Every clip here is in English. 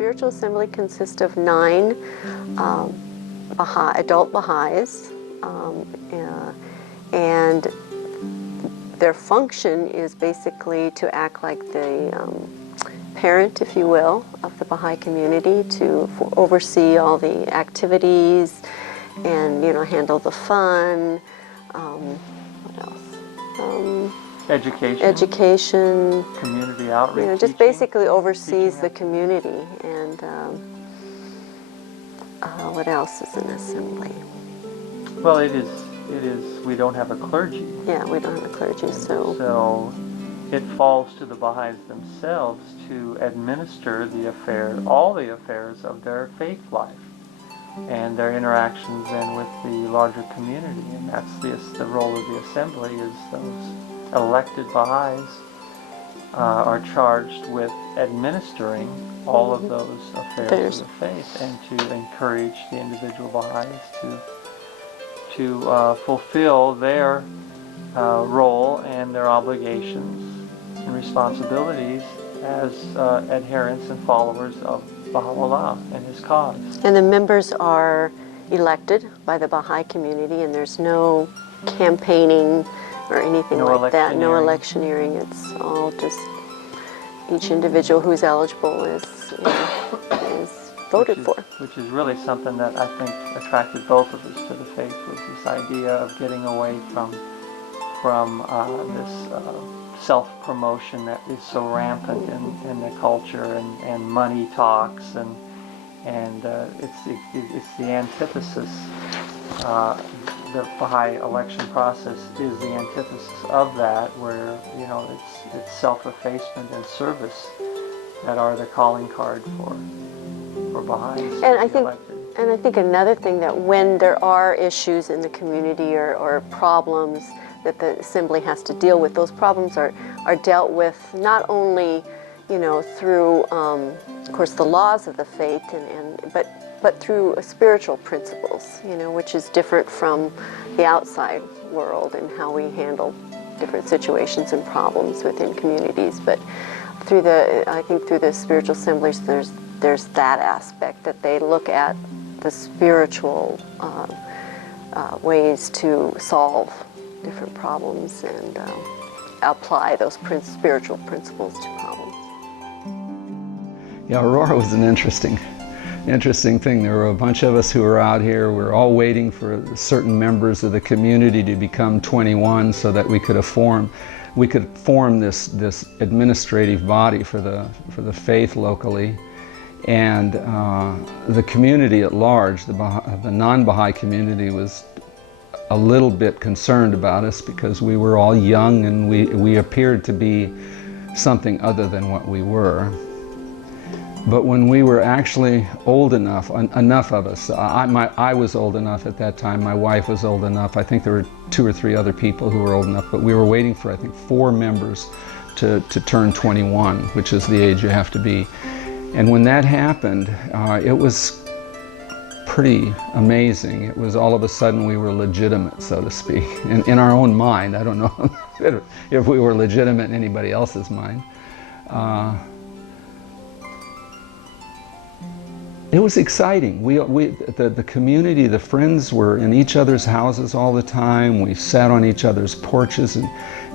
spiritual assembly consists of 9 adult Baha'is, and their function is basically to act like the parent, if you will, of the Baha'i community, to oversee all the activities and, handle the fun. What else? Education. Community outreach. Just basically oversees the community. And what else is an assembly? Well, it is. We don't have a clergy. Yeah, we don't have a clergy, So it falls to the Baha'is themselves to administer all the affairs of their faith life and their interactions then with the larger community. And that's the role of the assembly, is those elected Baha'is are charged with administering all of those affairs of the faith and to encourage the individual Baha'is to fulfill their role and their obligations and responsibilities as adherents and followers of Baha'u'llah and his cause. And the members are elected by the Baha'i community, and there's no campaigning or anything like that, no electioneering. It's all just each individual who's eligible is voted for. Which is really something that I think attracted both of us to the faith, was this idea of getting away from this self-promotion that is so rampant in the culture, and money talks, and it's the antithesis. The Baha'i election process is the antithesis of that, where it's self-effacement and service that are the calling card for Baha'is. And I think another thing, that when there are issues in the community or problems that the assembly has to deal with, those problems are dealt with not only through of course the laws of the faith but through spiritual principles, which is different from the outside world and how we handle different situations and problems within communities. But I think through the spiritual assemblies, there's that aspect, that they look at the spiritual ways to solve different problems and apply those spiritual principles to problems. Yeah, Aurora was an interesting thing. There were a bunch of us who were out here. We were all waiting for certain members of the community to become 21 so that we could form this administrative body for the faith locally. And the community at large, the non-Baha'i community, was a little bit concerned about us because we were all young and we appeared to be something other than what we were. But when we were actually old enough of us, I was old enough at that time, my wife was old enough, I think there were 2 or 3 other people who were old enough, but we were waiting for, I think, 4 members to turn 21, which is the age you have to be. And when that happened, it was pretty amazing. It was all of a sudden we were legitimate, so to speak, in our own mind. I don't know if we were legitimate in anybody else's mind. It was exciting. The community, the friends were in each other's houses all the time. We sat on each other's porches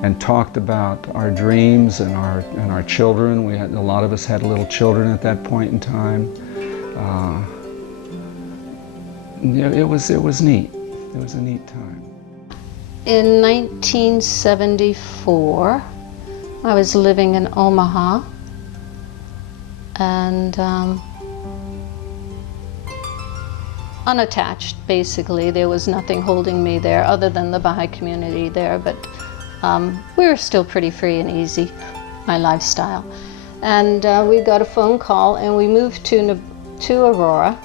and talked about our dreams and our children. A lot of us had little children at that point in time. It was neat. It was a neat time. In 1974, I was living in Omaha, and unattached, basically. There was nothing holding me there other than the Baha'i community there, but we were still pretty free and easy, my lifestyle. And we got a phone call, and we moved to Aurora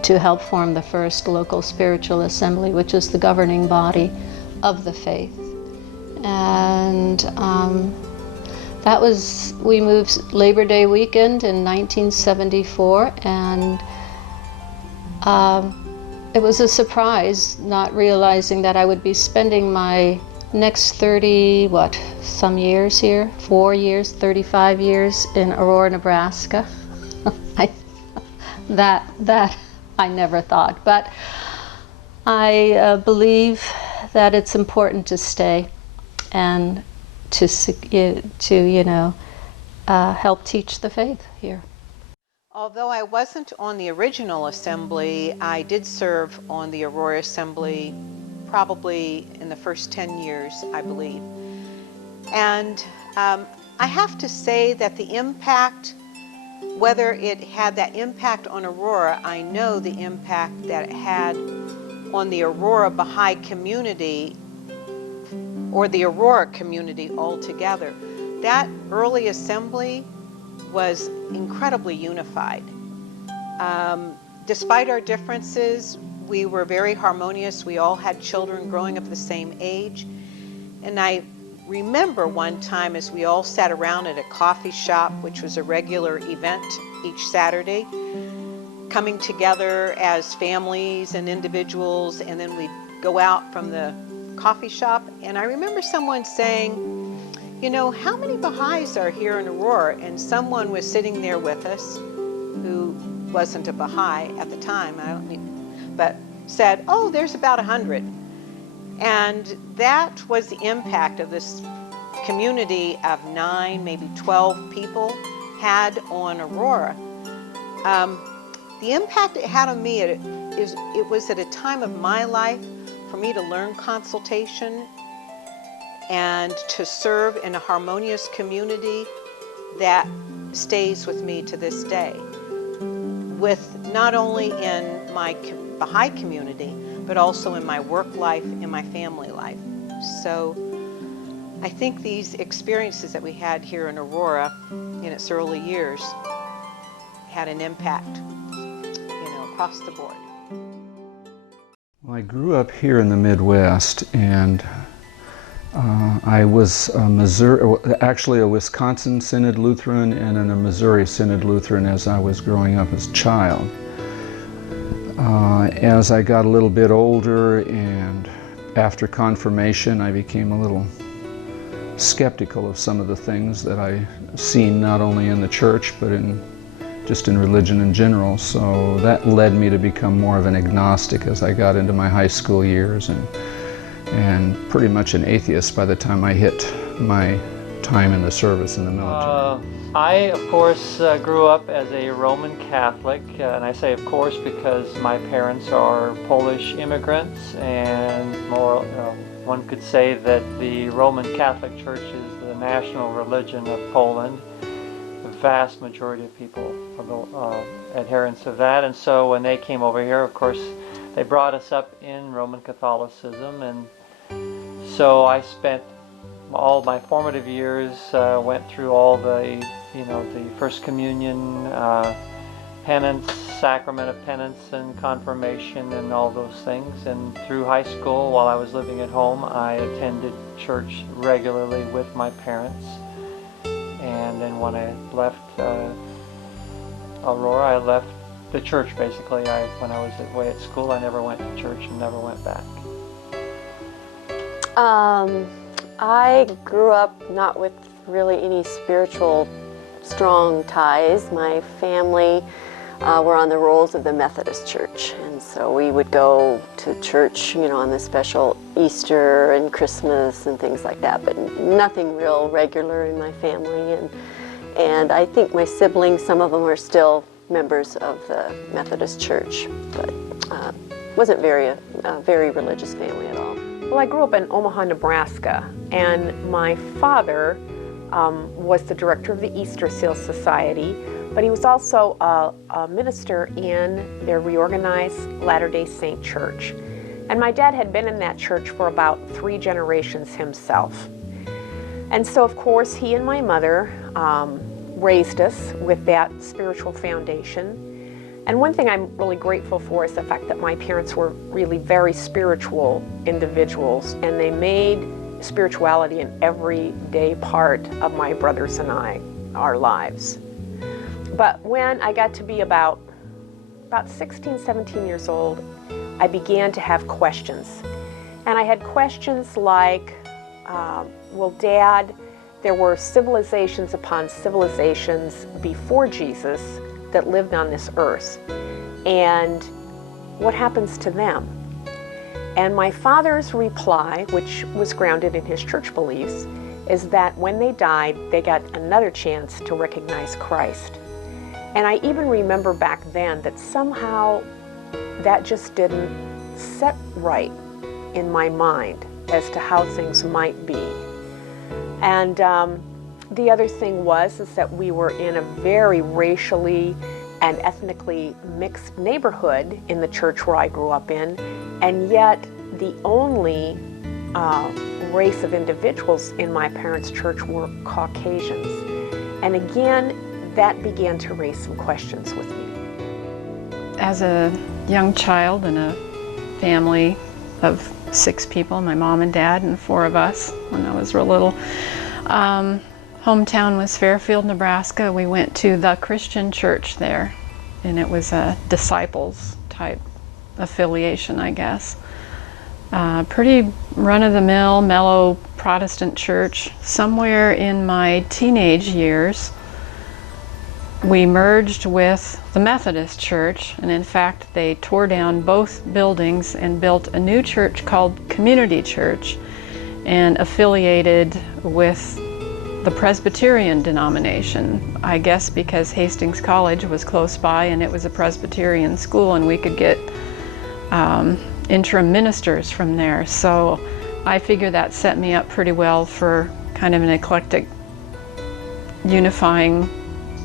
to help form the first local spiritual assembly, which is the governing body of the faith. And we moved Labor Day weekend in 1974, and it was a surprise, not realizing that I would be spending my next 35 years in Aurora, Nebraska. That I never thought, but I believe that it's important to stay and to help teach the faith here. Although I wasn't on the original assembly, I did serve on the Aurora Assembly probably in the first 10 years, I believe. And I have to say that the impact, whether it had that impact on Aurora, I know the impact that it had on the Aurora Baha'i community, or the Aurora community altogether. That early assembly was incredibly unified. Despite our differences, we were very harmonious. We all had children growing up the same age. And I remember one time as we all sat around at a coffee shop, which was a regular event each Saturday, coming together as families and individuals, and then we'd go out from the coffee shop. And I remember someone saying, you know, how many Baha'is are here in Aurora? And someone was sitting there with us who wasn't a Baha'i at the time, but said, oh, there's about 100. And that was the impact of this community of 9, maybe 12 people had on Aurora. The impact it had on me, it was at a time of my life for me to learn consultation and to serve in a harmonious community that stays with me to this day, with not only in my Baha'i community, but also in my work life, in my family life. So I think these experiences that we had here in Aurora in its early years had an impact, across the board. Well, I grew up here in the Midwest, and I was actually a Wisconsin Synod Lutheran and a Missouri Synod Lutheran as I was growing up as a child. As I got a little bit older and after confirmation, I became a little skeptical of some of the things that I seen not only in the church but just in religion in general. So that led me to become more of an agnostic as I got into my high school years, and pretty much an atheist by the time I hit my time in the service in the military. I, of course, grew up as a Roman Catholic, and I say of course because my parents are Polish immigrants, and one could say that the Roman Catholic Church is the national religion of Poland. The vast majority of people are adherents of that, and so when they came over here, of course, they brought us up in Roman Catholicism, and so I spent all my formative years, went through all the First Communion, penance, sacrament of penance and confirmation and all those things. And through high school, while I was living at home, I attended church regularly with my parents. And then when I left Aurora, I left the church basically. When I was away at school, I never went to church and never went back. I grew up not with really any spiritual strong ties. My family were on the rolls of the Methodist Church, and so we would go to church, on the special Easter and Christmas and things like that, but nothing real regular in my family. And I think my siblings, some of them are still members of the Methodist Church, but wasn't very religious family at all. Well, I grew up in Omaha, Nebraska, and my father was the director of the Easter Seal Society, but he was also a minister in their reorganized Latter-day Saint Church. And my dad had been in that church for about 3 generations himself. And so, of course, he and my mother raised us with that spiritual foundation. And one thing I'm really grateful for is the fact that my parents were really very spiritual individuals, and they made spirituality an everyday part of my brothers and our lives. But when I got to be about 16, 17 years old, I began to have questions. And I had questions like, well, Dad, there were civilizations upon civilizations before Jesus. that lived on this earth, and what happens to them? And my father's reply, which was grounded in his church beliefs, is that when they died, they got another chance to recognize Christ. And I even remember back then that somehow that just didn't set right in my mind as to how things might be. And the other thing was that we were in a very racially and ethnically mixed neighborhood in the church where I grew up in, and yet the only race of individuals in my parents' church were Caucasians. And again, that began to raise some questions with me. As a young child in a family of 6 people, my mom and dad and 4 of us when I was real little, hometown was Fairfield, Nebraska. We went to the Christian church there, and it was a disciples type affiliation, I guess. Pretty run-of-the-mill, mellow Protestant church. Somewhere in my teenage years, we merged with the Methodist church, and in fact they tore down both buildings and built a new church called Community Church and affiliated with the Presbyterian denomination, I guess because Hastings College was close by and it was a Presbyterian school and we could get interim ministers from there. So I figure that set me up pretty well for kind of an eclectic, unifying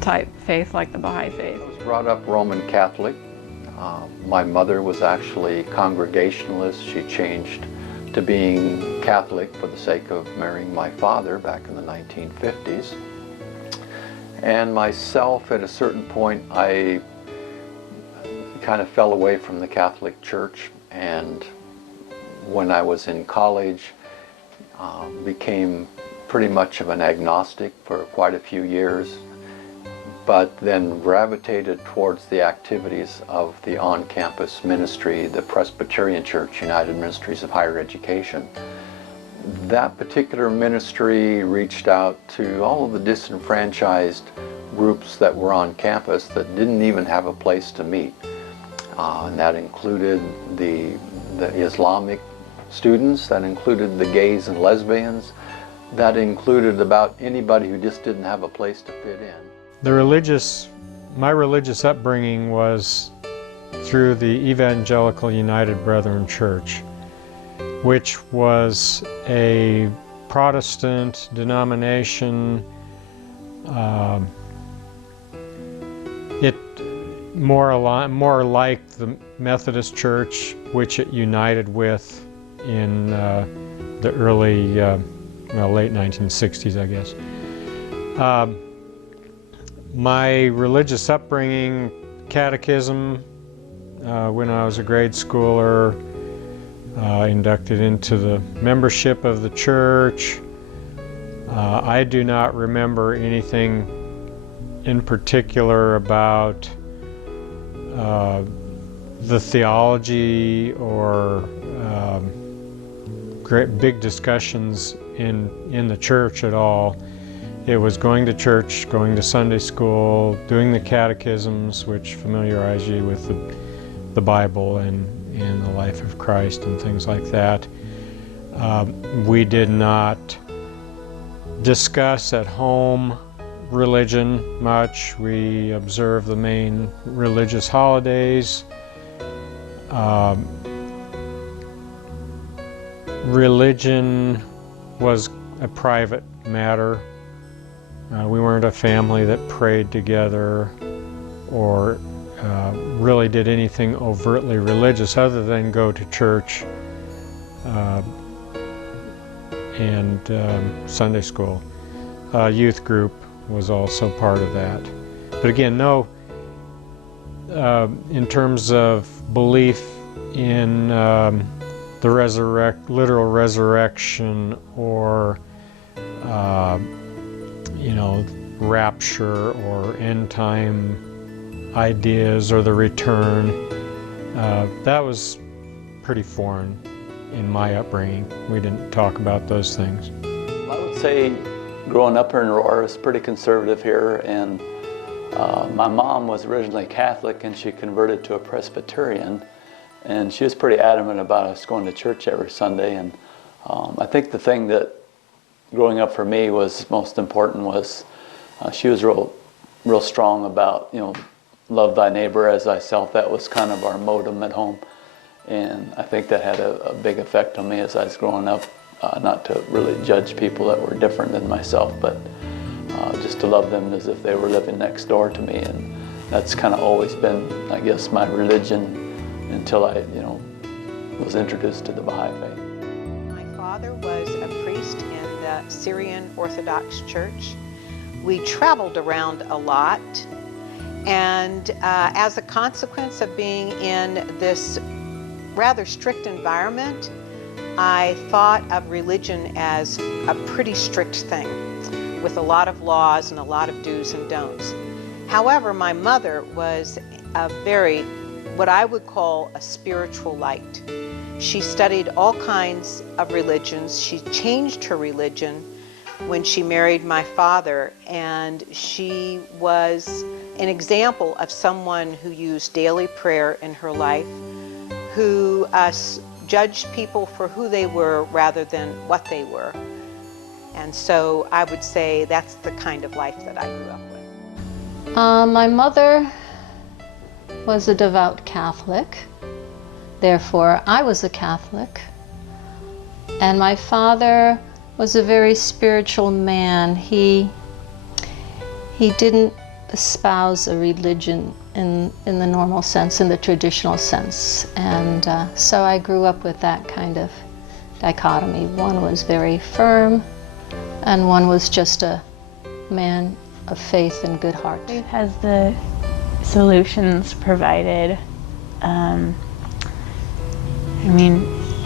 type faith like the Baha'i faith. I was brought up Roman Catholic. My mother was actually Congregationalist. She changed to being Catholic for the sake of marrying my father back in the 1950s. And myself, at a certain point, I kind of fell away from the Catholic Church, and when I was in college, became pretty much of an agnostic for quite a few years, but then gravitated towards the activities of the on-campus ministry, the Presbyterian Church, United Ministries of Higher Education. That particular ministry reached out to all of the disenfranchised groups that were on campus that didn't even have a place to meet. And that included the Islamic students, that included the gays and lesbians, that included about anybody who just didn't have a place to fit in. My religious upbringing was through the Evangelical United Brethren Church, which was a Protestant denomination. It more like the Methodist Church, which it united with in the early, late 1960s, I guess. My religious upbringing, catechism, when I was a grade schooler, inducted into the membership of the church. I do not remember anything in particular about the theology or great big discussions in the church at all. It was going to church, going to Sunday school, doing the catechisms, which familiarize you with the Bible and the life of Christ and things like that. We did not discuss at home religion much. We observed the main religious holidays. Religion was a private matter. We weren't a family that prayed together or really did anything overtly religious other than go to church and Sunday school. Youth group was also part of that. But again, no, in terms of belief in the literal resurrection or rapture or end time ideas or the return, that was pretty foreign in my upbringing. We didn't talk about those things. I would say growing up here in Aurora is pretty conservative here, and My mom was originally Catholic and she converted to a Presbyterian, and she was pretty adamant about us going to church every Sunday. And I think the thing that growing up for me was most important was she was real strong about, love thy neighbor as thyself. That was kind of our modem at home, and I think that had a big effect on me as I was growing up, not to really judge people that were different than myself, but just to love them as if they were living next door to me. And that's kind of always been, I guess, my religion until I, was introduced to the Baha'i faith. My father was a priest in the Syrian Orthodox Church. We traveled around a lot, and as a consequence of being in this rather strict environment, I thought of religion as a pretty strict thing, with a lot of laws and a lot of do's and don'ts. However, my mother was a very, what I would call a spiritual light. She studied all kinds of religions. She changed her religion when she married my father, and she was an example of someone who used daily prayer in her life, who judged people for who they were rather than what they were. And so I would say that's the kind of life that I grew up with. My mother was a devout Catholic. Therefore, I was a Catholic. And my father was a very spiritual man. He didn't espouse a religion in the normal sense, in the traditional sense. And so I grew up with that kind of dichotomy. One was very firm, and one was just a man of faith and good heart. Faith has the solutions provided.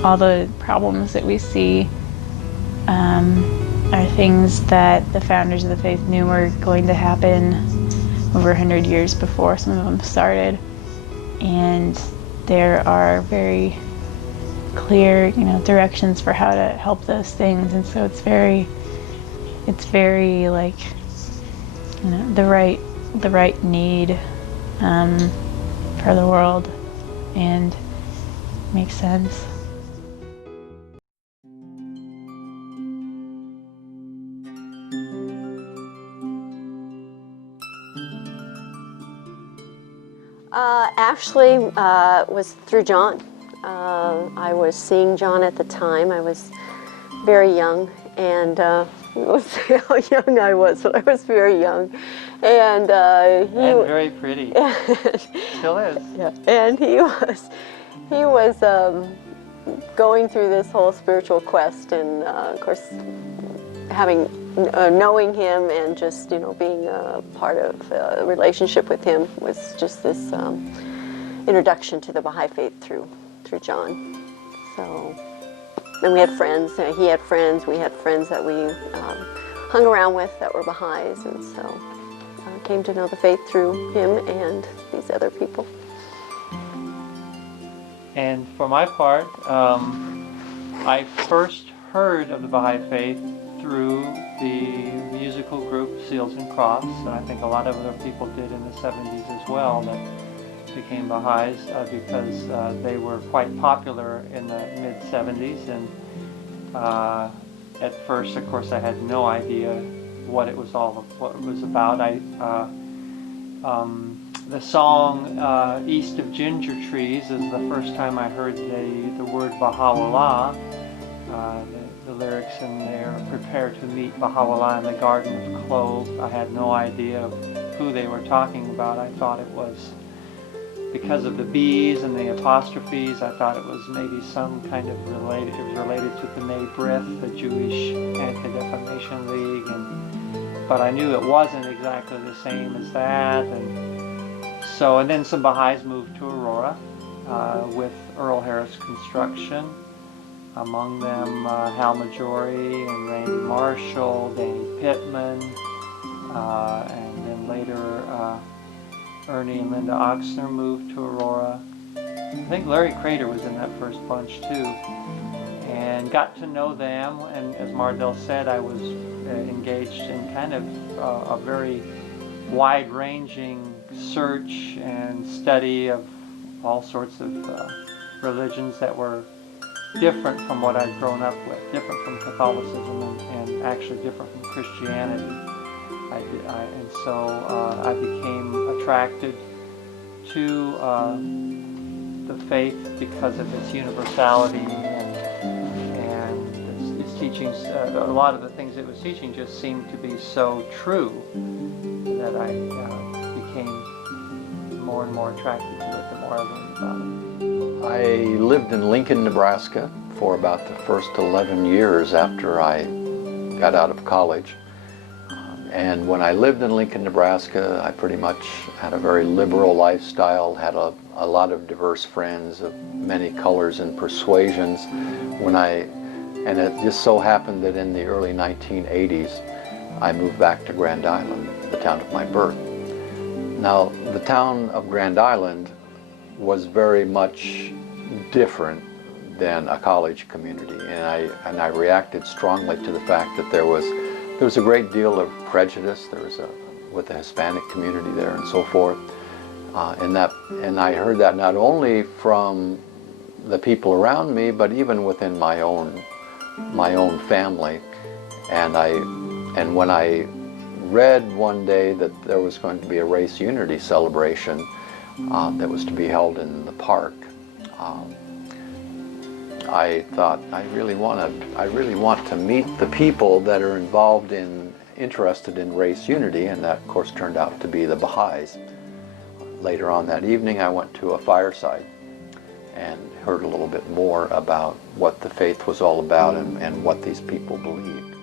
All the problems that we see are things that the founders of the faith knew were going to happen over 100 years before some of them started. And there are very clear, directions for how to help those things. And so it's very like, the right need for the world, and makes sense. Actually, was through John. I was seeing John at the time. I was very young, and let's see how young I was, but I was very young. And very pretty. Still is. Yeah. And he was going through this whole spiritual quest, and of course, knowing him and just being a part of a relationship with him was just this introduction to the Baha'i faith through John. So, and we had friends. He had friends. We had friends that we hung around with that were Baha'is, and so came to know the faith through him and these other people. And for my part, I first heard of the Baha'i faith through the musical group Seals and Crofts, and I think a lot of other people did in the 70s as well that became Baha'is because they were quite popular in the mid-70s. And at first, of course, I had no idea what it was about. The song East of Ginger Trees is the first time I heard the word Baha'u'llah. The lyrics in there, prepare to meet Baha'u'llah in the Garden of Clove. I had no idea of who they were talking about. I thought it was, because of the B's and the apostrophes, I thought it was maybe some kind of related to the B'nai B'rith, the Jewish Anti-Defamation League, but I knew it wasn't exactly the same as that. And then some Baha'is moved to Aurora with Earl Harris Construction. Among them Hal Majori and Randy Marshall, Danny Pittman, and then later Ernie and Linda Oxner moved to Aurora. I think Larry Crater was in that first bunch too. And got to know them, and as Mardell said, I was engaged in kind of a very wide-ranging search and study of all sorts of religions that were different from what I'd grown up with, different from Catholicism and actually different from Christianity. And so I became attracted to the faith because of its universality and its teachings. A lot of the things it was teaching just seemed to be so true that I became more and more attracted to it the more I learned about it. I lived in Lincoln, Nebraska for about the first 11 years after I got out of college. And when I lived in Lincoln, Nebraska, I pretty much had a very liberal lifestyle, had a lot of diverse friends of many colors and persuasions. And it just so happened that in the early 1980s, I moved back to Grand Island, the town of my birth. Now, the town of Grand Island was very much different than a college community, and I reacted strongly to the fact that there was a great deal of prejudice. There was with the Hispanic community there and so forth, and I heard that not only from the people around me, but even within my own family. And when I read one day that there was going to be a race unity celebration that was to be held in the park, I thought I really want to meet the people that are interested in race unity, and that of course turned out to be the Baha'is. Later on that evening, I went to a fireside and heard a little bit more about what the faith was all about and what these people believed.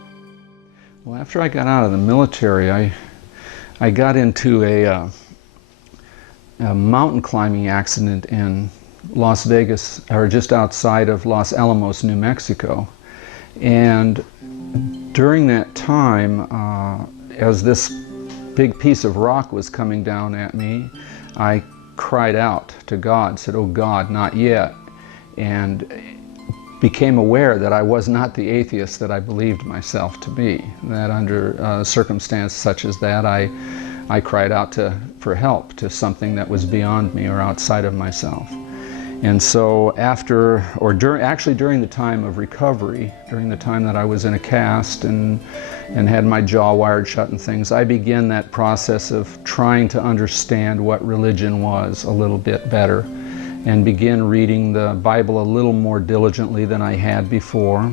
Well, after I got out of the military, I got into a mountain climbing accident in Las Vegas, or just outside of Los Alamos, New Mexico. And during that time, as this big piece of rock was coming down at me, I cried out to God, said, "Oh God, not yet," and became aware that I was not the atheist that I believed myself to be, that under a circumstance such as that, I cried out for help, to something that was beyond me or outside of myself. And so during the time of recovery, during the time that I was in a cast and had my jaw wired shut and things, I began that process of trying to understand what religion was a little bit better, and began reading the Bible a little more diligently than I had before.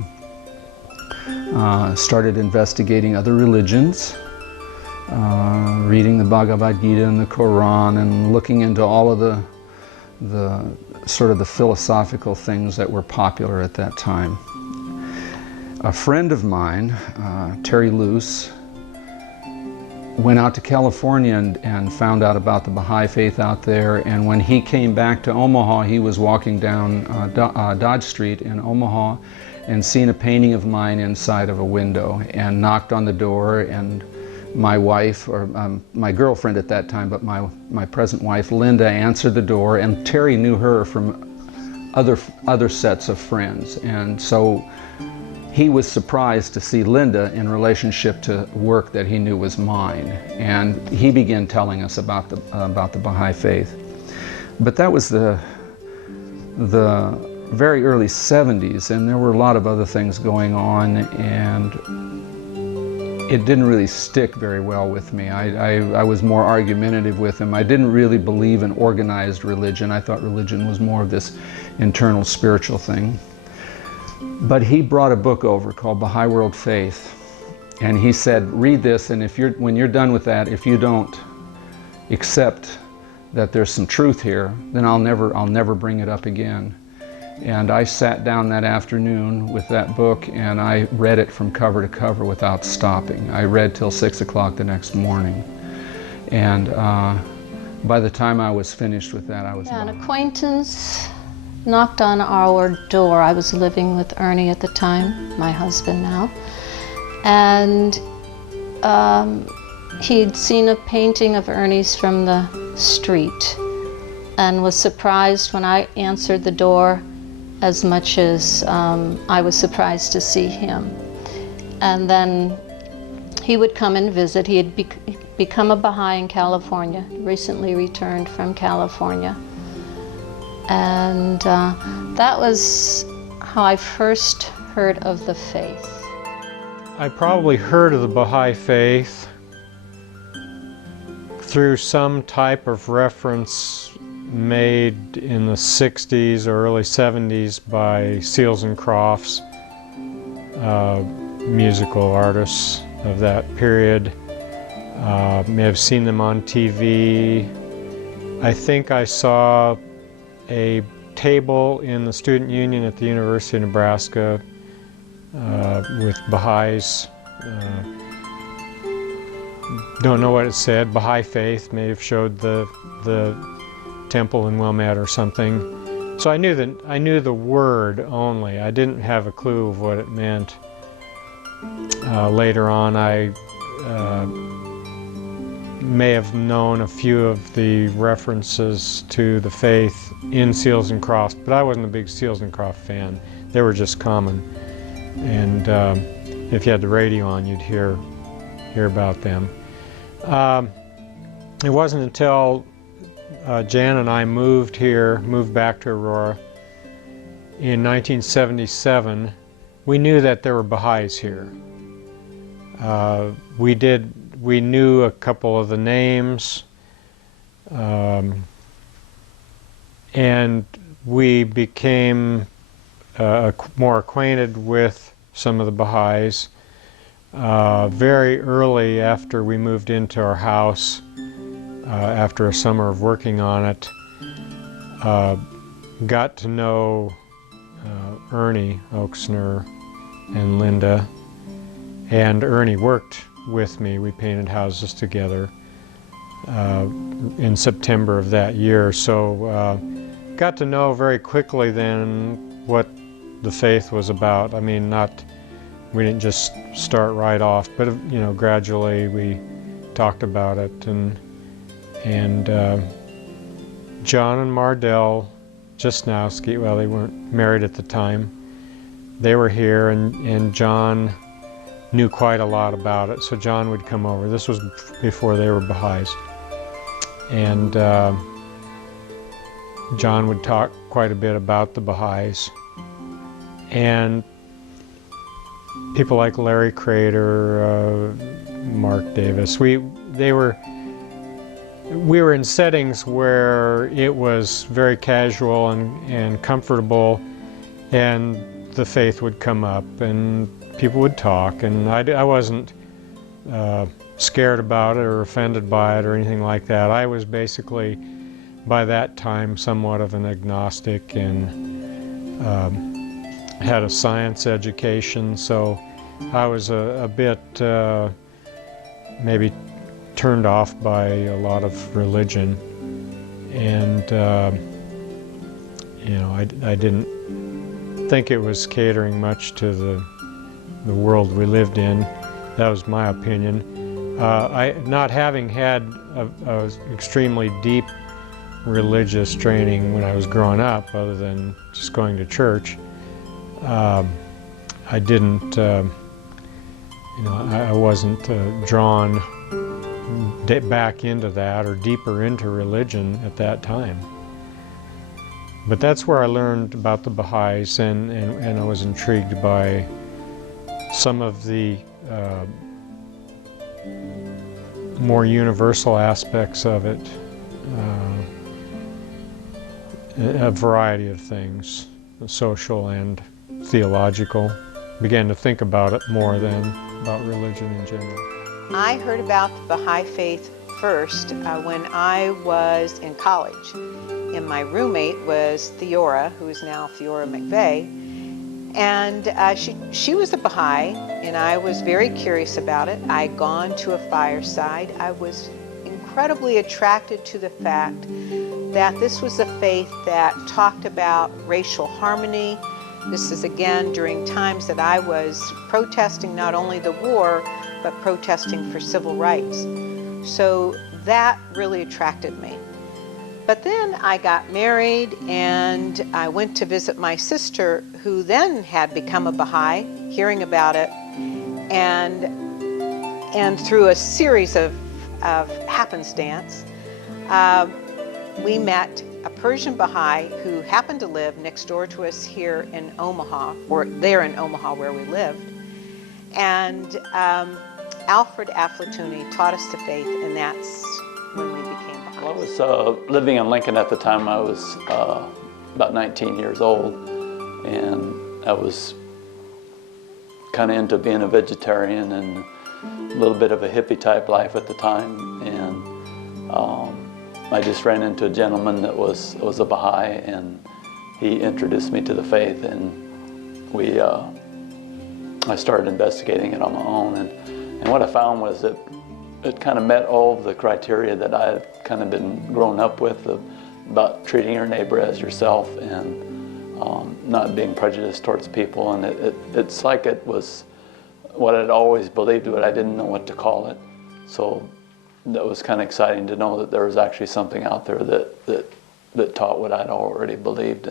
Started investigating other religions, reading the Bhagavad Gita and the Quran, and looking into all of the sort of the philosophical things that were popular at that time. A friend of mine, Terry Luce, went out to California and found out about the Baha'i faith out there, and when he came back to Omaha, he was walking down Dodge Street in Omaha and seen a painting of mine inside of a window, and knocked on the door, and my wife, or my girlfriend at that time, but my present wife, Linda, answered the door, and Terry knew her from other sets of friends. And so he was surprised to see Linda in relationship to work that he knew was mine. And he began telling us about the Baha'i faith. But that was the very early 70s, and there were a lot of other things going on, and it didn't really stick very well with me. I was more argumentative with him. I didn't really believe in organized religion. I thought religion was more of this internal spiritual thing. But he brought a book over called Baha'i World Faith, and he said, "Read this, and when you're done with that, if you don't accept that there's some truth here, then I'll never bring it up again." And I sat down that afternoon with that book, and I read it from cover to cover without stopping. I read till 6 o'clock the next morning. And by the time I was finished with that, I was An acquaintance knocked on our door. I was living with Ernie at the time, my husband now. And he'd seen a painting of Ernie's from the street and was surprised when I answered the door, as much as I was surprised to see him. And then he would come and visit. He had become a Baha'i in California, recently returned from California. And that was how I first heard of the faith. I probably heard of the Baha'i faith through some type of reference made in the 60s or early 70s by Seals and Crofts, musical artists of that period. May have seen them on TV. I think I saw a table in the student union at the University of Nebraska with Baha'is. Don't know what it said. Baha'i faith may have showed the temple in Wilmette or something. So I knew the word only. I didn't have a clue of what it meant. Later on, I may have known a few of the references to the faith in Seals and Crofts, but I wasn't a big Seals and Crofts fan. They were just common, and if you had the radio on, you'd hear about them. It wasn't until Jan and I moved back to Aurora in 1977. We knew that there were Baha'is here. We knew a couple of the names, and we became more acquainted with some of the Baha'is very early after we moved into our house, after a summer of working on it. Got to know Ernie Oaksner and Linda, and Ernie worked with me. We painted houses together in September of that year. So got to know very quickly then what the faith was about. I mean, we didn't just start right off, but gradually we talked about it. And John and Mardell Jasnowski, well, they weren't married at the time. They were here, and John knew quite a lot about it, so John would come over. This was before they were Baha'is. And John would talk quite a bit about the Baha'is. And people like Larry Crater, Mark Davis, we were in settings where it was very casual and comfortable, and the faith would come up and people would talk, and I wasn't scared about it or offended by it or anything like that. I was basically, by that time, somewhat of an agnostic and had a science education, so I was a bit maybe turned off by a lot of religion, and I didn't think it was catering much to the world we lived in. That was my opinion. Not having had a extremely deep religious training when I was growing up, other than just going to church, I didn't, I wasn't drawn back into that or deeper into religion at that time. But that's where I learned about the Baha'is, and I was intrigued by some of the more universal aspects of it, a variety of things, social and theological. Began to think about it more than about religion in general. I heard about the Baha'i faith first when I was in college. And my roommate was Theora, who is now Theora McVeigh. And she was a Baha'i, and I was very curious about it. I'd gone to a fireside. I was incredibly attracted to the fact that this was a faith that talked about racial harmony. This is again during times that I was protesting not only the war, but protesting for civil rights. So that really attracted me. But then I got married, and I went to visit my sister, who then had become a Baha'i, hearing about it. And And through a series of happenstance, we met a Persian Baha'i who happened to live next door to us here in Omaha, or there in Omaha where we lived. And Alfred Aflatooni taught us the faith, and that's when we became Baha'is. Well, I was living in Lincoln at the time. I was about 19 years old, and I was kind of into being a vegetarian and a little bit of a hippie type life at the time. And I just ran into a gentleman that was a Baha'i, and he introduced me to the faith, and I started investigating it on my own. And what I found was that it kind of met all of the criteria that I had kind of been grown up with about treating your neighbor as yourself, and not being prejudiced towards people. And it's like it was what I'd always believed, but I didn't know what to call it. So that was kind of exciting to know that there was actually something out there that taught what I'd already believed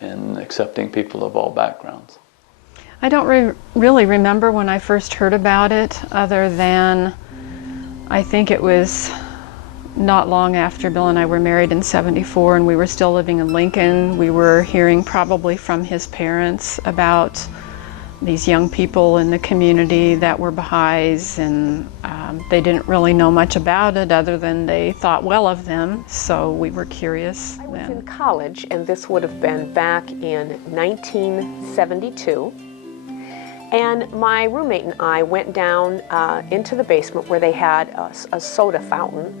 in accepting people of all backgrounds. I don't really remember when I first heard about it, other than I think it was not long after Bill and I were married in '74, and we were still living in Lincoln. We were hearing probably from his parents about these young people in the community that were Baha'is, and they didn't really know much about it other than they thought well of them, so we were curious I was then. in college, and this would have been back in 1972. And my roommate and I went down into the basement where they had a soda fountain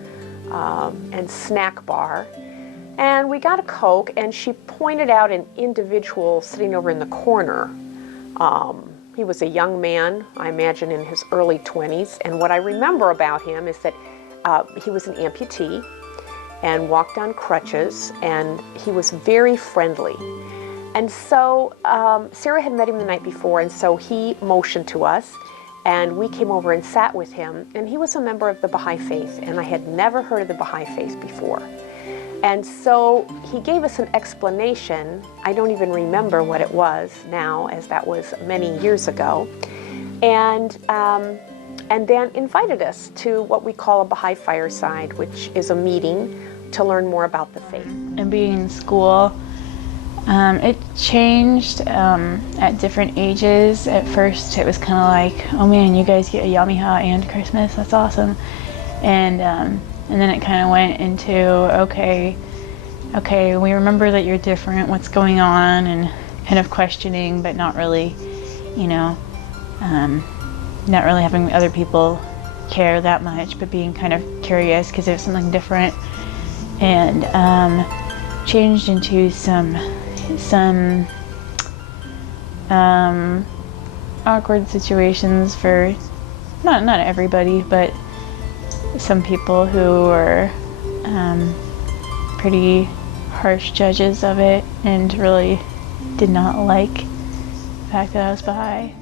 and snack bar. And we got a Coke, and she pointed out an individual sitting over in the corner. He was a young man, I imagine in his early 20s. And what I remember about him is that he was an amputee and walked on crutches, and he was very friendly. And so Sarah had met him the night before, and so he motioned to us, and we came over and sat with him. And he was a member of the Baha'i faith, and I had never heard of the Baha'i faith before. And so he gave us an explanation. I don't even remember what it was now, as that was many years ago. And then invited us to what we call a Baha'i fireside, which is a meeting to learn more about the faith. And being in school, it changed at different ages. At first it was kind of like, oh man, you guys get a Yamiha and Christmas, that's awesome. And then it kind of went into, okay, we remember that you're different, what's going on, and kind of questioning, but not really, not really having other people care that much, but being kind of curious because it was something different. And changed into some awkward situations for not everybody, but some people who were pretty harsh judges of it and really did not like the fact that I was Baha'i.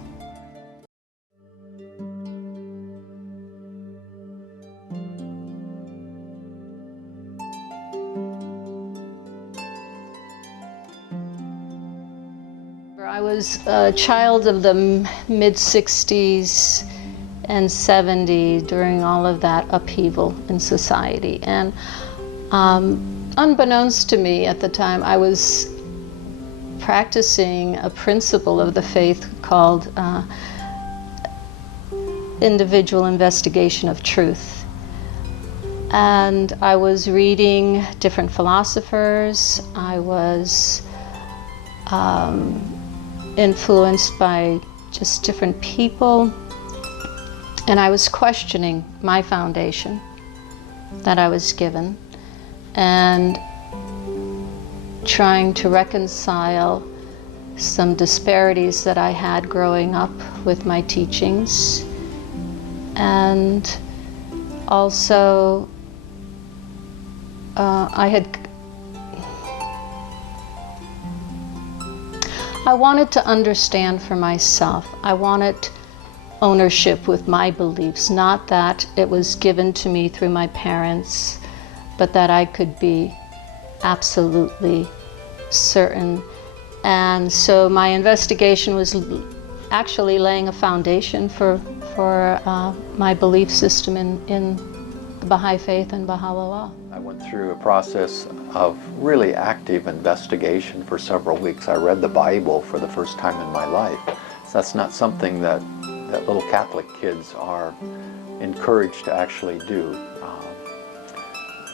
I was a child of the mid-60s and 70s during all of that upheaval in society. And unbeknownst to me at the time, I was practicing a principle of the faith called individual investigation of truth. And I was reading different philosophers. I was influenced by just different people, and I was questioning my foundation that I was given and trying to reconcile some disparities that I had growing up with my teachings, and also I wanted to understand for myself. I wanted ownership with my beliefs, not that it was given to me through my parents, but that I could be absolutely certain. And so my investigation was actually laying a foundation for my belief system in the Baha'i faith and Baha'u'llah. I went through a process of really active investigation for several weeks. I read the Bible for the first time in my life. So that's not something that little Catholic kids are encouraged to actually do.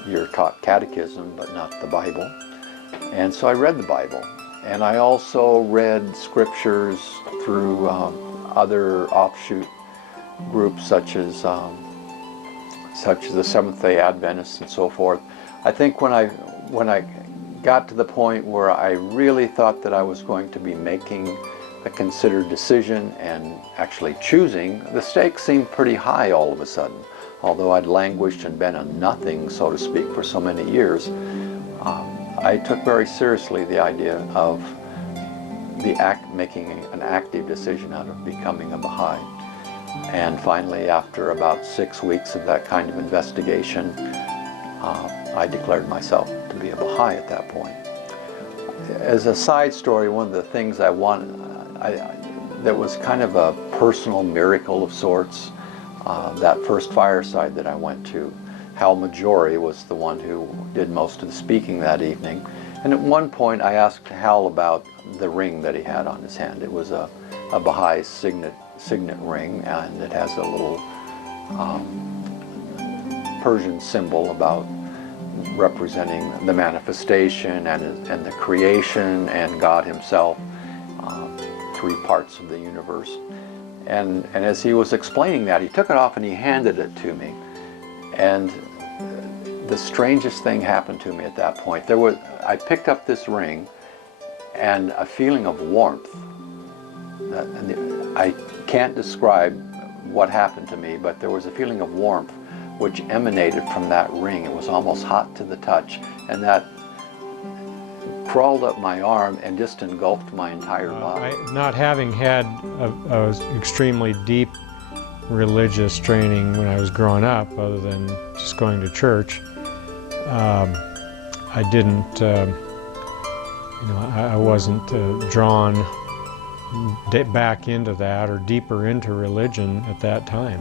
You're taught catechism, but not the Bible. And so I read the Bible. And I also read scriptures through other offshoot groups such as the Seventh-day Adventists and so forth. I think when I got to the point where I really thought that I was going to be making a considered decision and actually choosing, the stakes seemed pretty high all of a sudden. Although I'd languished and been a nothing, so to speak, for so many years, I took very seriously the idea of making an active decision out of becoming a Baha'i. And finally, after about 6 weeks of that kind of investigation, I declared myself to be a Baha'i at that point. As a side story, one of the things that was kind of a personal miracle of sorts, that first fireside that I went to, Hal Majori was the one who did most of the speaking that evening. And at one point I asked Hal about the ring that he had on his hand. It was a Baha'i signet ring, and it has a little Persian symbol about representing the manifestation and the creation and God himself, 3 parts of the universe. And as he was explaining that, he took it off and he handed it to me. And the strangest thing happened to me at that point. I picked up this ring, and a feeling of warmth. I can't describe what happened to me, but there was a feeling of warmth which emanated from that ring. It was almost hot to the touch, and that crawled up my arm and just engulfed my entire body. Not having had a extremely deep religious training when I was growing up, other than just going to church, I didn't, I wasn't drawn back into that or deeper into religion at that time.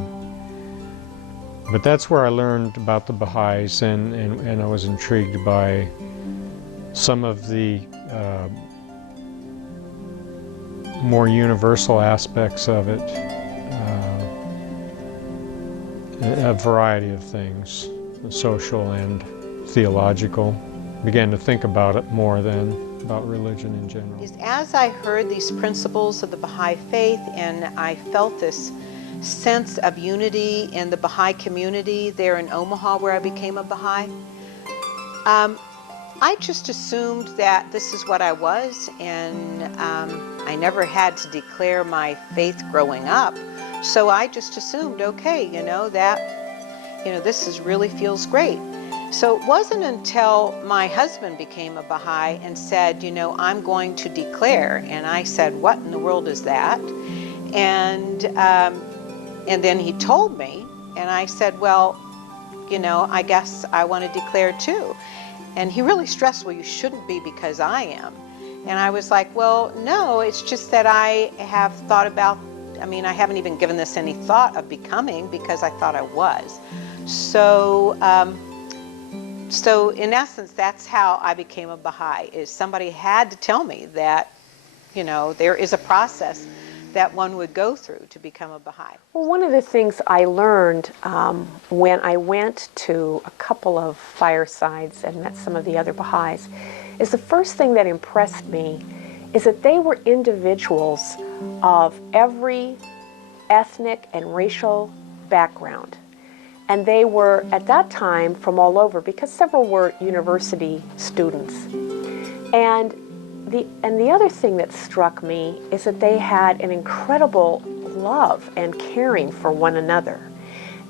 But that's where I learned about the Baha'is, and I was intrigued by some of the more universal aspects of it, a variety of things, social and theological. Began to think about it more than about religion in general. As I heard these principles of the Baha'i faith, and I felt this sense of unity in the Baha'i community there in Omaha where I became a Baha'i, I just assumed that this is what I was, and I never had to declare my faith growing up. So I just assumed, okay, this really feels great. So it wasn't until my husband became a Baha'i and said, I'm going to declare. And I said, what in the world is that? And then he told me, and I said, well, I guess I want to declare too. And he really stressed, well, you shouldn't be because I am. And I was like, well, no, it's just that I have thought about, I haven't even given this any thought of becoming because I thought I was. So in essence, that's how I became a Baha'i, is somebody had to tell me that, there is a process that one would go through to become a Baha'i. Well, one of the things I learned when I went to a couple of firesides and met some of the other Baha'is is the first thing that impressed me is that they were individuals of every ethnic and racial background. And they were, at that time, from all over, because several were university students. And the other thing that struck me is that they had an incredible love and caring for one another,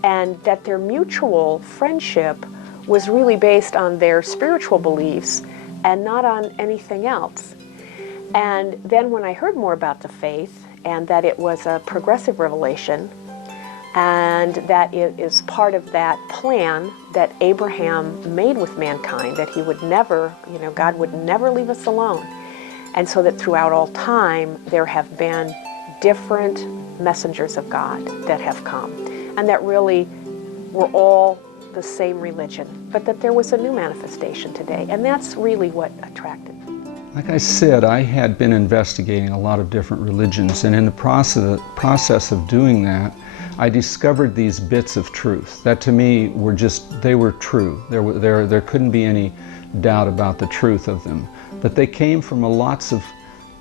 and that their mutual friendship was really based on their spiritual beliefs and not on anything else. And then when I heard more about the faith, and that it was a progressive revelation, and that it is part of that plan that Abraham made with mankind, that he would never, God would never leave us alone. And so that throughout all time, there have been different messengers of God that have come, and that really were all the same religion, but that there was a new manifestation today, and that's really what attracted me. Like I said, I had been investigating a lot of different religions, and in the process of doing that, I discovered these bits of truth that to me were they were true. There couldn't be any doubt about the truth of them. But they came from lots of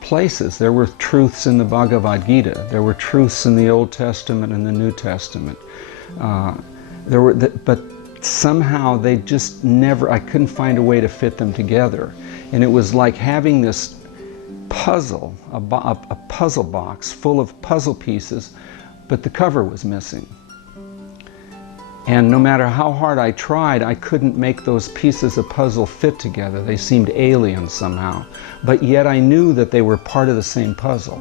places. There were truths in the Bhagavad Gita. There were truths in the Old Testament and the New Testament. But somehow they just never, I couldn't find a way to fit them together. And it was like having this puzzle, a puzzle box full of puzzle pieces, but the cover was missing. And no matter how hard I tried, I couldn't make those pieces of puzzle fit together. They seemed alien somehow. But yet I knew that they were part of the same puzzle.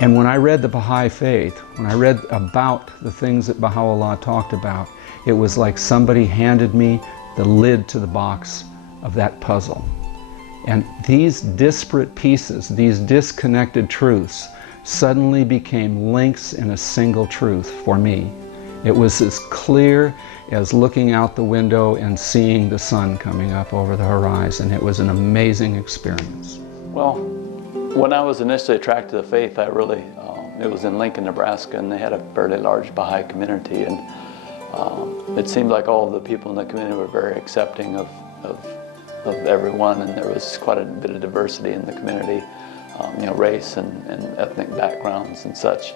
And when I read the Baha'i Faith, when I read about the things that Baha'u'llah talked about, it was like somebody handed me the lid to the box of that puzzle. And these disparate pieces, these disconnected truths, suddenly became links in a single truth for me. It was as clear as looking out the window and seeing the sun coming up over the horizon. It was an amazing experience. Well, when I was initially attracted to the faith, it was in Lincoln, Nebraska, and they had a fairly large Baha'i community, and it seemed like all of the people in the community were very accepting of everyone, and there was quite a bit of diversity in the community, race and ethnic backgrounds and such.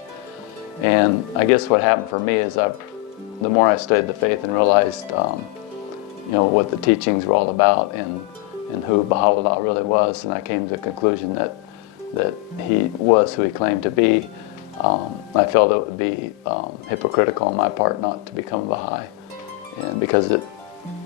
And I guess what happened for me is the more I studied the faith and realized what the teachings were all about and who Baha'u'llah really was, and I came to the conclusion that he was who he claimed to be, I felt it would be hypocritical on my part not to become a Baha'i, and because it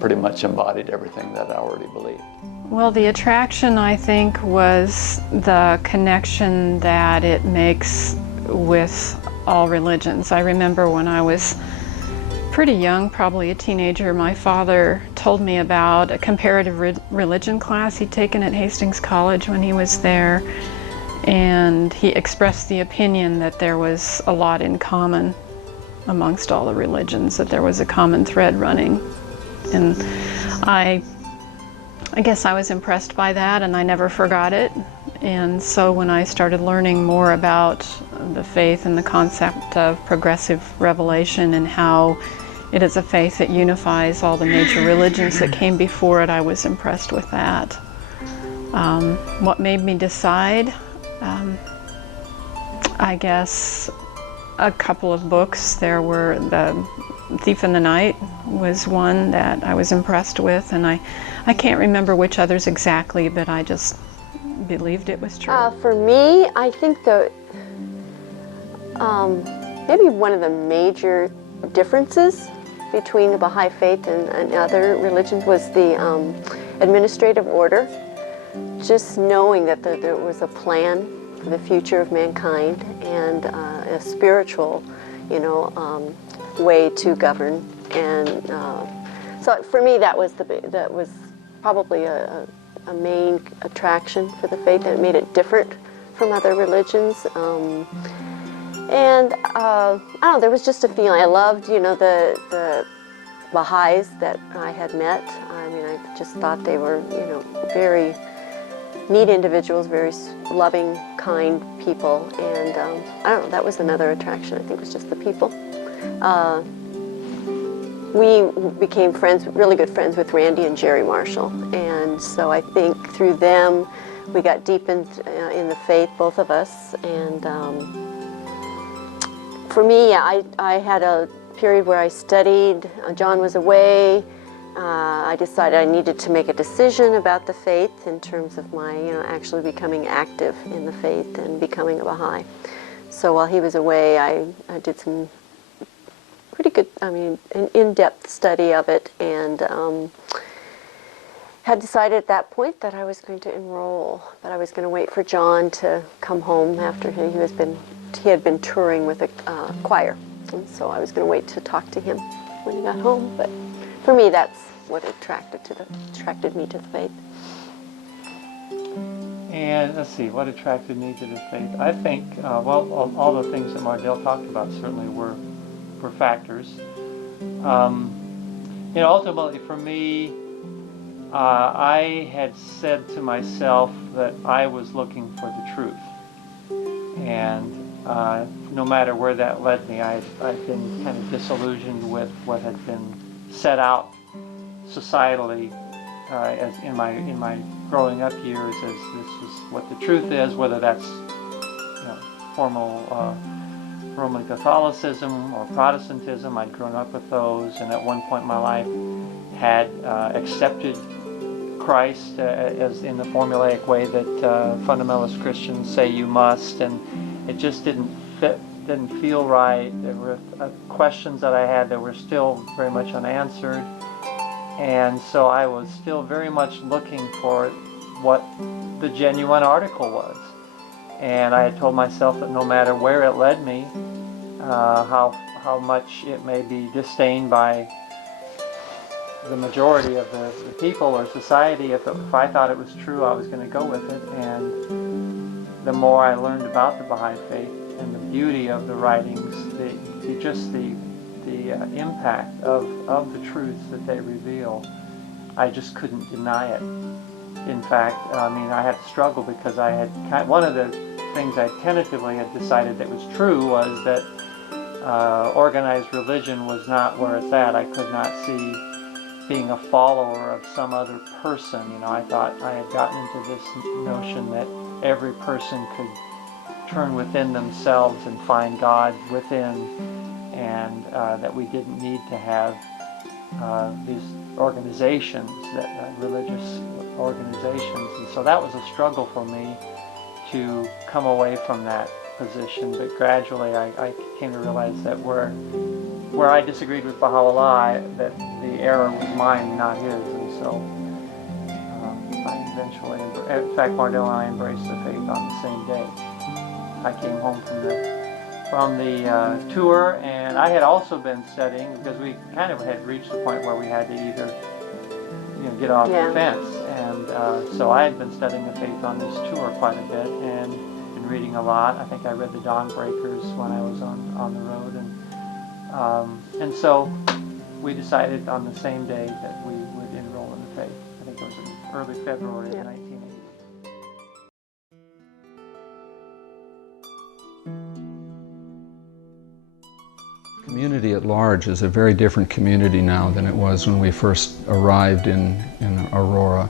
pretty much embodied everything that I already believed. Well, the attraction, I think, was the connection that it makes with all religions. I remember when I was pretty young, probably a teenager, my father told me about a comparative religion class he'd taken at Hastings College when he was there, and he expressed the opinion that there was a lot in common amongst all the religions, that there was a common thread running. And I guess I was impressed by that, and I never forgot it. And so when I started learning more about the faith and the concept of progressive revelation and how it is a faith that unifies all the major religions that came before it, I was impressed with that. What made me decide? I guess a couple of books. There were The Thief in the Night was one that I was impressed with, and I can't remember which others exactly, but I just believed it was true. For me, I think maybe one of the major differences between the Baha'i faith and other religions was the administrative order. Just knowing that there was a plan for the future of mankind and a spiritual, way to govern, and so for me that was probably a main attraction for the faith, that it made it different from other religions. And I don't know, there was just a feeling. I loved, the Baha'is that I had met. I mean, I just thought they were, very neat individuals, very loving, kind people. And I don't know, that was another attraction. I think it was just the people. We became friends, really good friends with Randy and Jerry Marshall. And so I think through them, we got deep in the faith, both of us. And for me, I had a period where I studied. John was away. I decided I needed to make a decision about the faith in terms of my, actually becoming active in the faith and becoming a Baha'i. So while he was away, I did some pretty good, an in-depth study of it, and had decided at that point that I was going to enroll, but I was going to wait for John to come home after he had been touring with a choir, and so I was going to wait to talk to him when he got home. But for me, that's what attracted me to the faith. And let's see, what attracted me to the faith? I think, well, all the things that Mardell talked about certainly were factors. Ultimately for me, I had said to myself that I was looking for the truth. And no matter where that led me, I'd been kind of disillusioned with what had been set out societally as in my growing up years as this is what the truth is, whether that's formal Roman Catholicism or Protestantism. I'd grown up with those, and at one point in my life had accepted Christ as in the formulaic way that fundamentalist Christians say you must, and it just didn't feel right. There were questions that I had that were still very much unanswered, and so I was still very much looking for what the genuine article was. And I had told myself that no matter where it led me, how much it may be disdained by the majority of the people or society, if I thought it was true, I was going to go with it. And the more I learned about the Baha'i faith and the beauty of the writings, the impact of the truths that they reveal, I just couldn't deny it. In fact, I had to struggle because one of the things I tentatively had decided that was true was that organized religion was not where it's at. I could not see being a follower of some other person. I thought I had gotten into this notion that every person could turn within themselves and find God within, and that we didn't need to have these organizations, religious organizations. And so that was a struggle for me to come away from that position. But gradually I came to realize that where I disagreed with Baha'u'llah, that the error was mine, not his. And so I eventually, in fact, Mardell and I embraced the faith on the same day. I came home from the tour, and I had also been studying because we kind of had reached the point where we had to either get off the fence. And so I had been studying the faith on this tour quite a bit and been reading a lot. I think I read the Dawn Breakers when I was on the road. And so we decided on the same day that we would enroll in the faith. I think it was in early February of 1980. The community at large is a very different community now than it was when we first arrived in Aurora.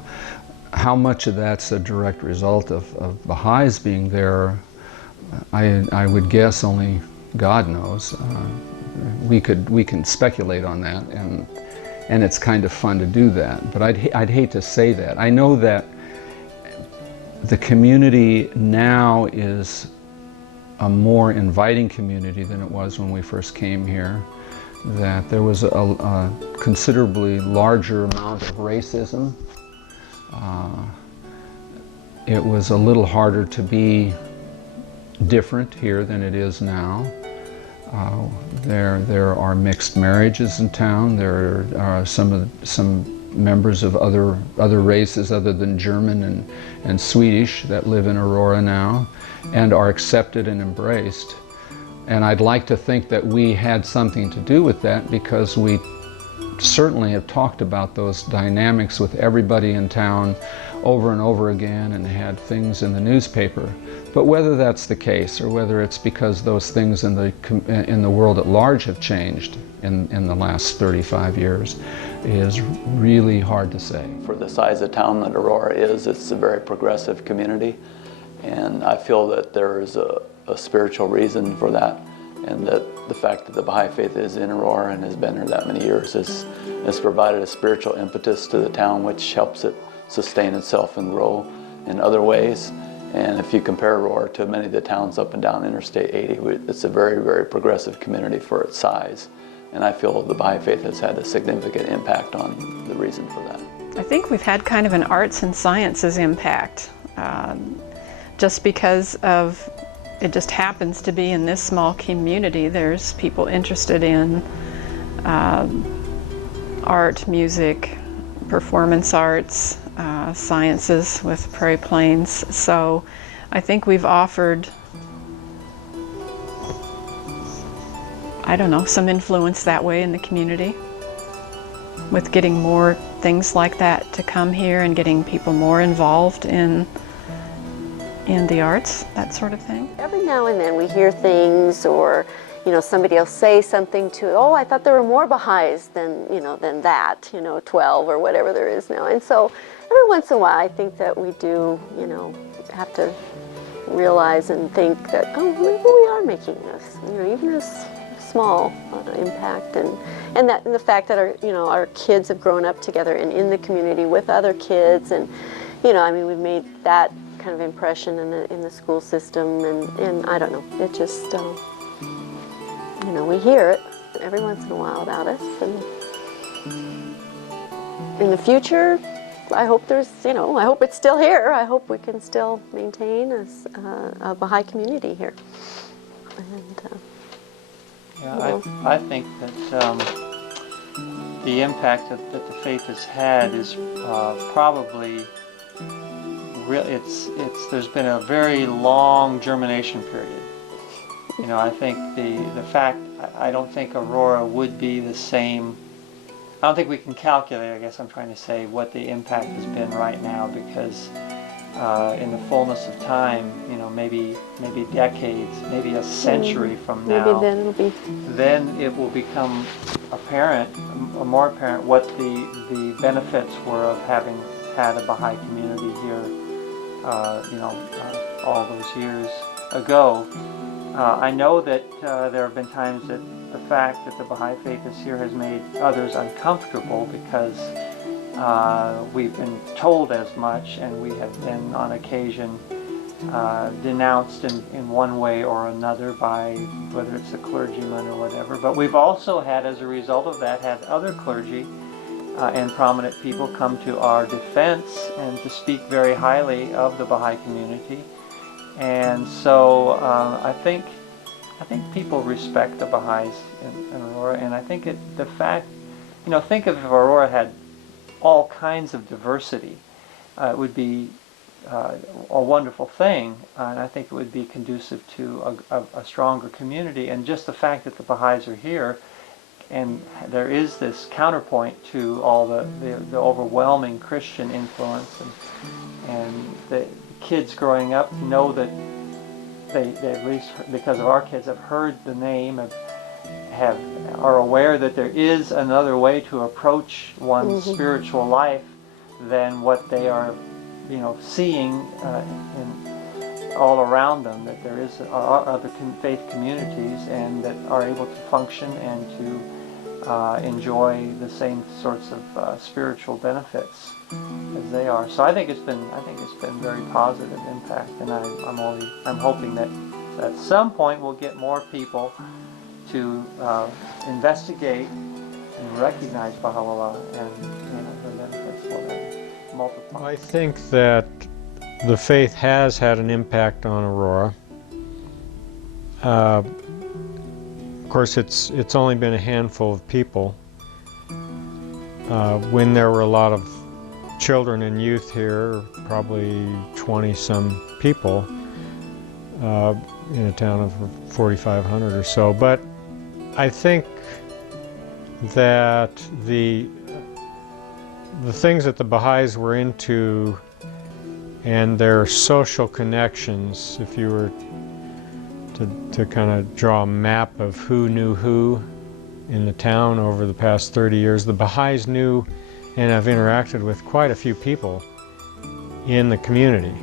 How much of that's a direct result of Baha'is being there, I would guess only God knows. We can speculate on that, and it's kind of fun to do that. But I'd hate to say that. I know that the community now is a more inviting community than it was when we first came here, that there was a considerably larger amount of racism. It was a little harder to be different here than it is now. There are mixed marriages in town. There are some members of other races other than German and Swedish that live in Aurora now and are accepted and embraced. And I'd like to think that we had something to do with that, because we certainly have talked about those dynamics with everybody in town over and over again and had things in the newspaper. But whether that's the case or whether it's because those things in the world at large have changed in the last 35 years is really hard to say. For the size of town that Aurora is, it's a very progressive community, and I feel that there is a spiritual reason for that, and that the fact that the Baha'i faith is in Aurora and has been here that many years has provided a spiritual impetus to the town, which helps it sustain itself and grow in other ways. And if you compare Aurora to many of the towns up and down Interstate 80, it's a very, very progressive community for its size. And I feel the Baha'i faith has had a significant impact on the reason for that. I think we've had kind of an arts and sciences impact, just because of it just happens to be in this small community. There's people interested in art, music, performance arts, sciences with Prairie Plains. So I think we've offered, I don't know, some influence that way in the community with getting more things like that to come here and getting people more involved in the arts, that sort of thing. Every now and then we hear things, or somebody will say something to, oh, I thought there were more Baha'is than than that, 12 or whatever there is now. And so every once in a while I think that we do, have to realize and think that, oh, maybe we are making this, even a small impact, and the fact that our kids have grown up together and in the community with other kids, and we've made that kind of impression in the school system, and I don't know, it just we hear it every once in a while about us, and in the future I hope there's I hope it's still here. I hope we can still maintain a Baha'i community here. And I think that the impact that the faith has had is probably there's been a very long germination period. I think the fact, I don't think Aurora would be the same. I don't think we can calculate, I guess I'm trying to say, what the impact has been right now, because in the fullness of time, maybe decades, maybe a century from now, then it will become apparent, more apparent, what the benefits were of having had a Baha'i community here, all those years ago. I know that there have been times that the fact that the Baha'i faith is here has made others uncomfortable, because we've been told as much, and we have been on occasion denounced in one way or another by whether it's a clergyman or whatever. But we've also had, as a result of that, had other clergy and prominent people come to our defense and to speak very highly of the Baha'i community. And so I think people respect the Baha'is in Aurora, and I think the fact, think of if Aurora had all kinds of diversity, it would be a wonderful thing, and I think it would be conducive to a stronger community. And just the fact that the Baha'is are here, and there is this counterpoint to all the overwhelming Christian influence, and the kids growing up know that they at least because of our kids have heard the name, are aware that there is another way to approach one's spiritual life than what they are seeing in all around them, that there is other faith communities, and that are able to function and to enjoy the same sorts of spiritual benefits as they are. So I think it's been very positive impact, and I'm hoping that at some point we'll get more people to investigate and recognize Baha'u'llah, and the benefits will multiply. I think that the faith has had an impact on Aurora. Of course, it's only been a handful of people. When there were a lot of children and youth here, probably 20-some people in a town of 4,500 or so. But I think that the things that the Baha'is were into and their social connections, if you were to kind of draw a map of who knew who in the town over the past 30 years, the Baha'is knew and have interacted with quite a few people in the community,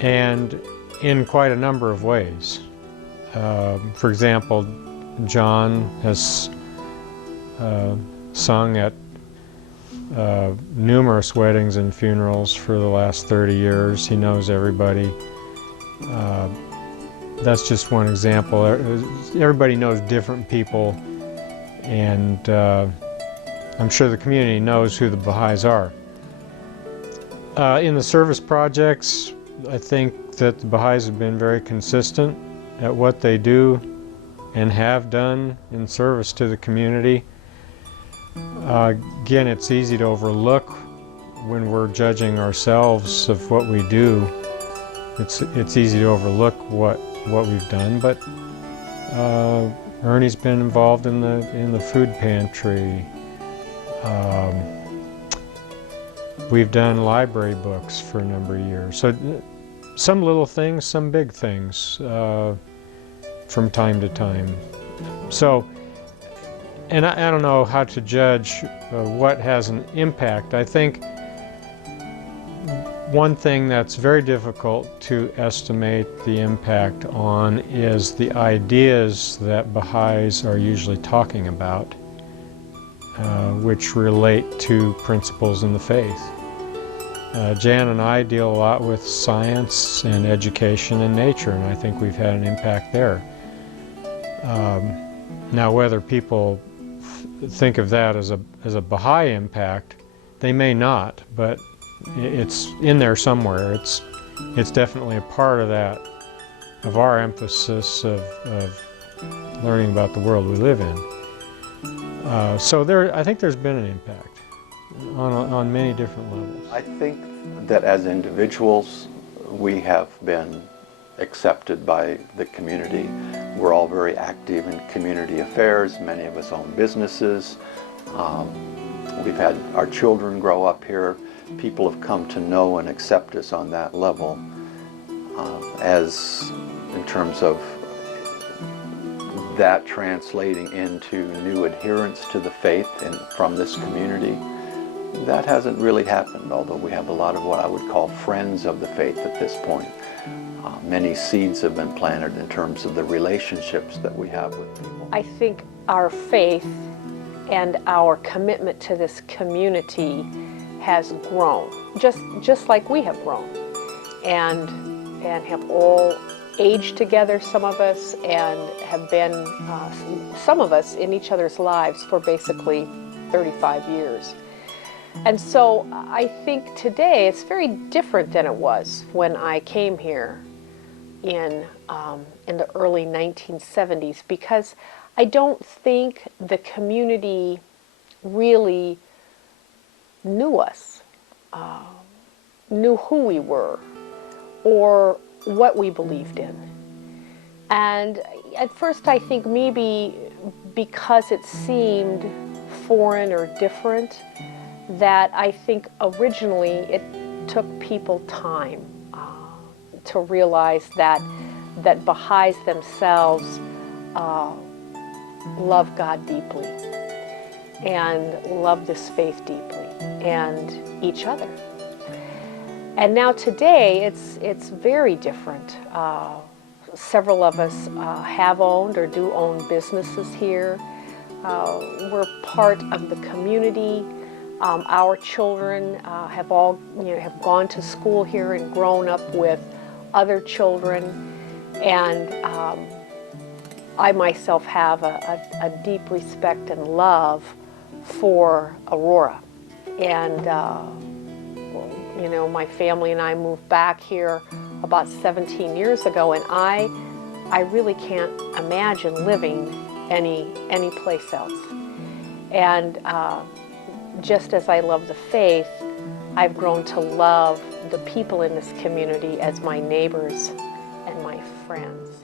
and in quite a number of ways. For example, John has sung at numerous weddings and funerals for the last 30 years. He knows everybody. That's just one example. Everybody knows different people, and I'm sure the community knows who the Baha'is are. In the service projects, I think that the Baha'is have been very consistent at what they do and have done in service to the community. Again, it's easy to overlook when we're judging ourselves of what we do, it's easy to overlook what we've done. But Ernie's been involved in the food pantry. We've done library books for a number of years. So some little things, some big things from time to time. So, and I don't know how to judge what has an impact. I think one thing that's very difficult to estimate the impact on is the ideas that Baha'is are usually talking about, which relate to principles in the faith. Jan and I deal a lot with science and education and nature, and I think we've had an impact there. Now, whether people think of that as a Baha'i impact, they may not, but it's in there somewhere. It's definitely a part of that, of our emphasis of learning about the world we live in. So I think there's been an impact on many different levels. I think that as individuals, we have been accepted by the community. We're all very active in community affairs. Many of us own businesses. We've had our children grow up here. People have come to know and accept us on that level. As in terms of that translating into new adherents to the faith and from this community, that hasn't really happened, although we have a lot of what I would call friends of the faith at this point. Many seeds have been planted in terms of the relationships that we have with people. I think our faith and our commitment to this community has grown, just like we have grown, and have all aged together, some of us, and have been, some of us, in each other's lives for basically 35 years. And so I think today it's very different than it was when I came here in the early 1970s, because I don't think the community really knew us, knew who we were, or what we believed in. And at first I think maybe because it seemed foreign or different, that I think originally it took people time to realize that Baha'is themselves love God deeply and love this faith deeply and each other. And now today it's very different. Several of us have owned or do own businesses here. We're part of the community. Our children have all have gone to school here and grown up with other children, and I myself have a deep respect and love for Aurora. And my family and I moved back here about 17 years ago, and I really can't imagine living any place else. And just as I love the faith, I've grown to love the people in this community as my neighbors and my friends.